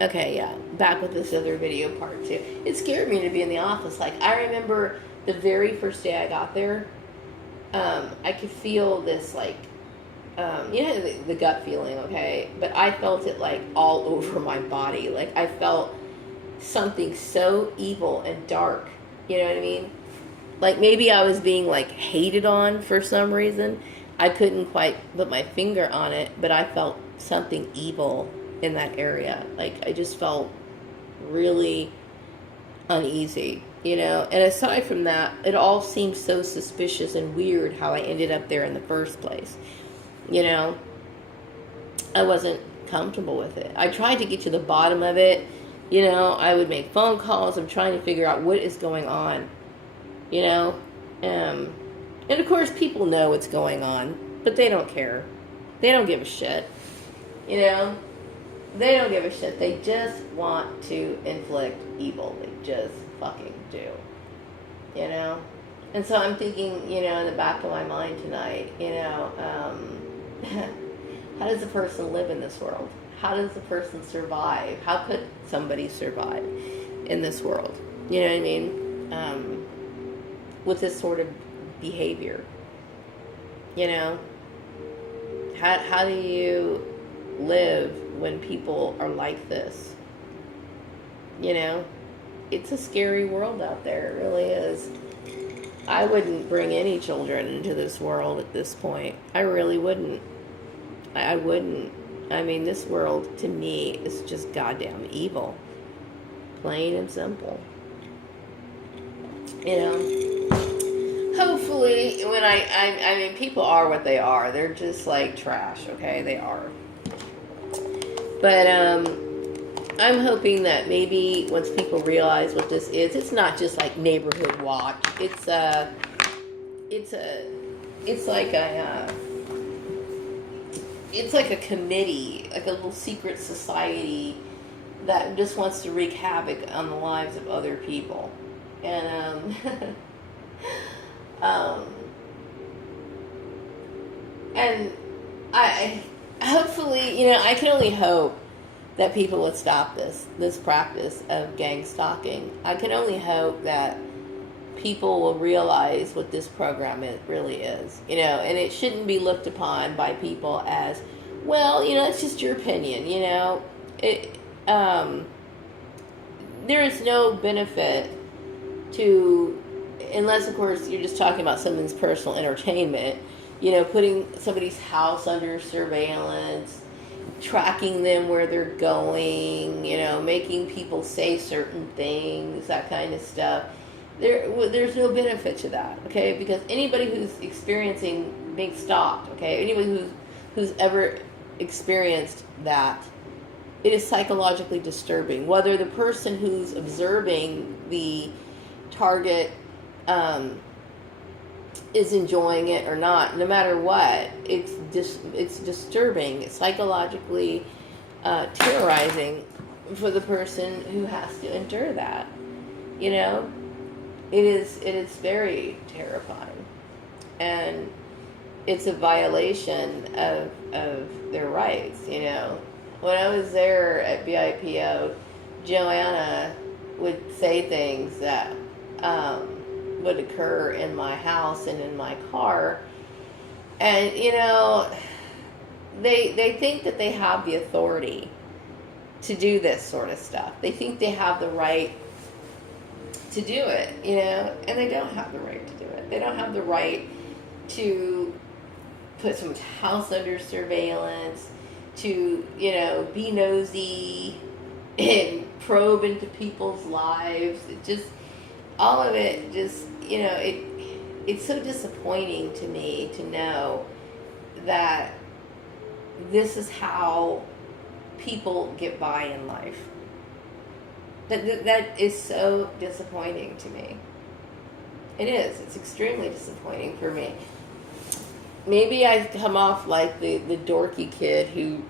Okay, yeah. Back with this other video part too. It scared me to be in the office. Like, I remember the very first day I got there, I could feel this, like, the gut feeling, okay? But I felt it, like, all over my body. Like, I felt something so evil and dark. You know what I mean? Like, maybe I was being, like, hated on for some reason. I couldn't quite put my finger on it, but I felt something evil in that area. Like, I just felt really uneasy, you know? And aside from that, it all seemed so suspicious and weird how I ended up there in the first place. You know? I wasn't comfortable with it. I tried to get to the bottom of it. You know, I would make phone calls. I'm trying to figure out what is going on. You know? And of course, people know what's going on, but they don't care. They don't give a shit. You know? They don't give a shit. They just want to inflict evil. They just fucking do. You know? And so I'm thinking, you know, in the back of my mind tonight, you know, how does a person live in this world? How does a person survive? How could somebody survive in this world? You know what I mean? With this sort of behavior. You know? How do you live when people are like this? You know? It's a scary world out there. It really is. I wouldn't bring any children into this world at this point. I really wouldn't. I wouldn't. I mean, this world, to me, is just goddamn evil. Plain and simple. You know? Hopefully, when I mean, people are what they are. They're just like trash, okay? They are. But, I'm hoping that maybe once people realize what this is, it's not just like neighborhood watch. It's like a committee, like a little secret society that just wants to wreak havoc on the lives of other people. And and I hopefully, you know, I can only hope that people would stop this practice of gang stalking. I can only hope that people will realize what this program really is, you know, and it shouldn't be looked upon by people as, well, you know, it's just your opinion, you know. There is no benefit to, unless of course you're just talking about someone's personal entertainment, you know, putting somebody's house under surveillance, tracking them where they're going, you know, making people say certain things, that kind of stuff. There's no benefit to that, okay? Because anybody who's experiencing being stalked, okay, anybody who's ever experienced that, it is psychologically disturbing. Whether the person who's observing the target is enjoying it or not, no matter what, it's disturbing. It's psychologically terrorizing for the person who has to endure that. You know, it is very terrifying, and it's a violation of their rights. You know, when I was there at BIPO, Joanna would say things that would occur in my house and in my car, and you know, they think that they have the authority to do this sort of stuff. They think they have the right to do it, you know, and they don't have the right to do it. They don't have the right to put someone's house under surveillance, to, you know, be nosy and probe into people's lives. It just, all of it just, you know, it's so disappointing to me to know that this is how people get by in life. That is so disappointing to me. It is. It's extremely disappointing for me. Maybe I come off like the dorky kid who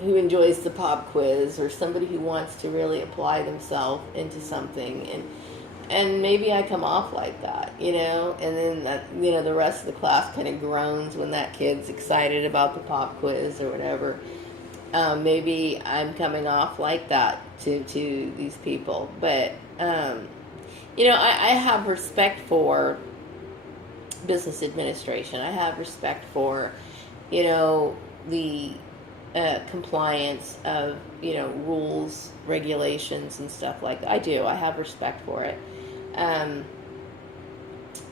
enjoys the pop quiz, or somebody who wants to really apply themselves into something, and maybe I come off like that, you know, and then that, you know, the rest of the class kind of groans when that kid's excited about the pop quiz or whatever. Maybe I'm coming off like that to these people, but I have respect for business administration. I have respect for, the compliance of, rules, regulations, and stuff like that. I do. I have respect for it. Um,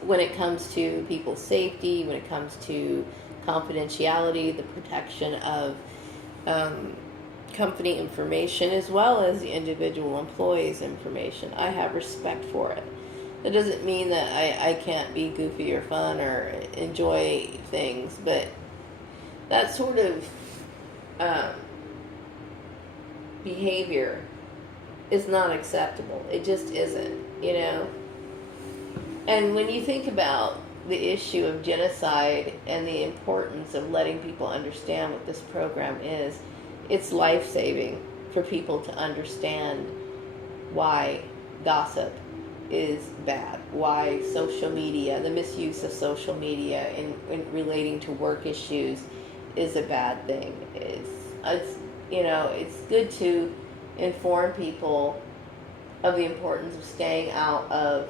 when it comes to people's safety, when it comes to confidentiality, the protection of company information, as well as the individual employee's information, I have respect for it. That doesn't mean that I can't be goofy or fun or enjoy things, but that sort of behavior is not acceptable. It just isn't. And when you think about the issue of genocide and the importance of letting people understand what this program is, it's life-saving for people to understand why gossip is bad, why social media, the misuse of social media in relating to work issues is a bad thing. It's good to inform people of the importance of staying out of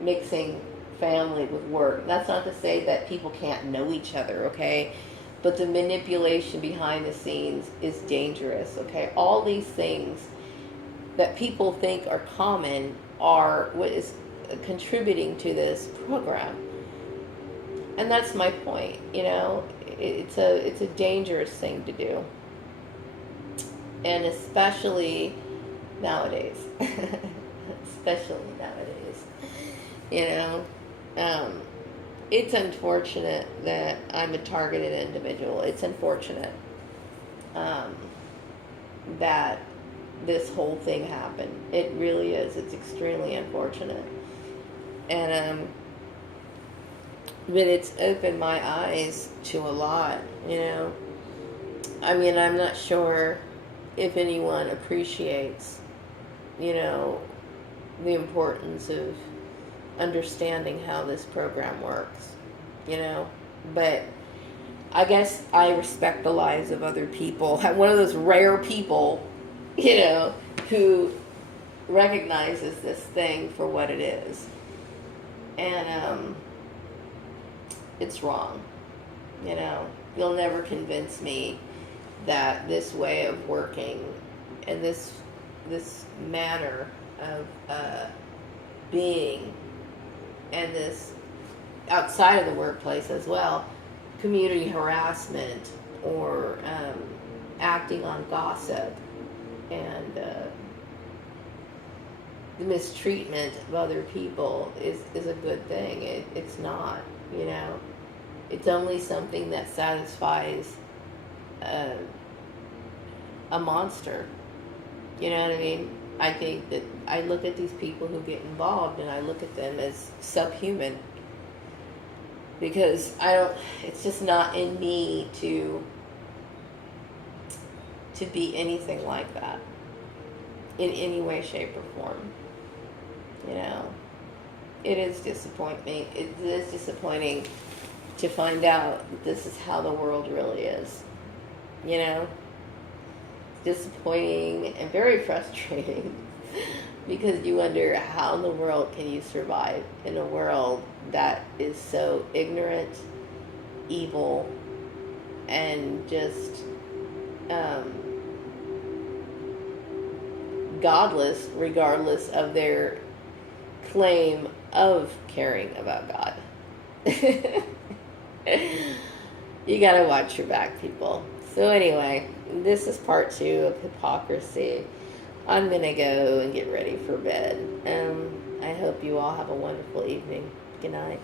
mixing family with work. That's not to say that people can't know each other, okay? But the manipulation behind the scenes is dangerous, okay? All these things that people think are common are what is contributing to this program. And that's my point, It's a dangerous thing to do. And especially nowadays. It's unfortunate that I'm a targeted individual. It's unfortunate that this whole thing happened. It really is. It's extremely unfortunate. And but it's opened my eyes to a lot, I'm not sure if anyone appreciates, the importance of understanding how this program works, but I guess I respect the lives of other people. I'm one of those rare people, who recognizes this thing for what it is. And it's wrong. You'll never convince me that this way of working and this manner of being, and this outside of the workplace as well, community harassment or acting on gossip and the mistreatment of other people is a good thing. It's not, It's only something that satisfies a monster. You know what I mean? I think that I look at these people who get involved and I look at them as subhuman, because it's just not in me to be anything like that in any way, shape, or form. It is disappointing. It is disappointing to find out that this is how the world really is. Disappointing and very frustrating because you wonder, how in the world can you survive in a world that is so ignorant, evil, and just godless, regardless of their claim of caring about God. You gotta watch your back, people. So anyway, this is part 2 of Hypocrisy. I'm gonna go and get ready for bed. I hope you all have a wonderful evening. Good night.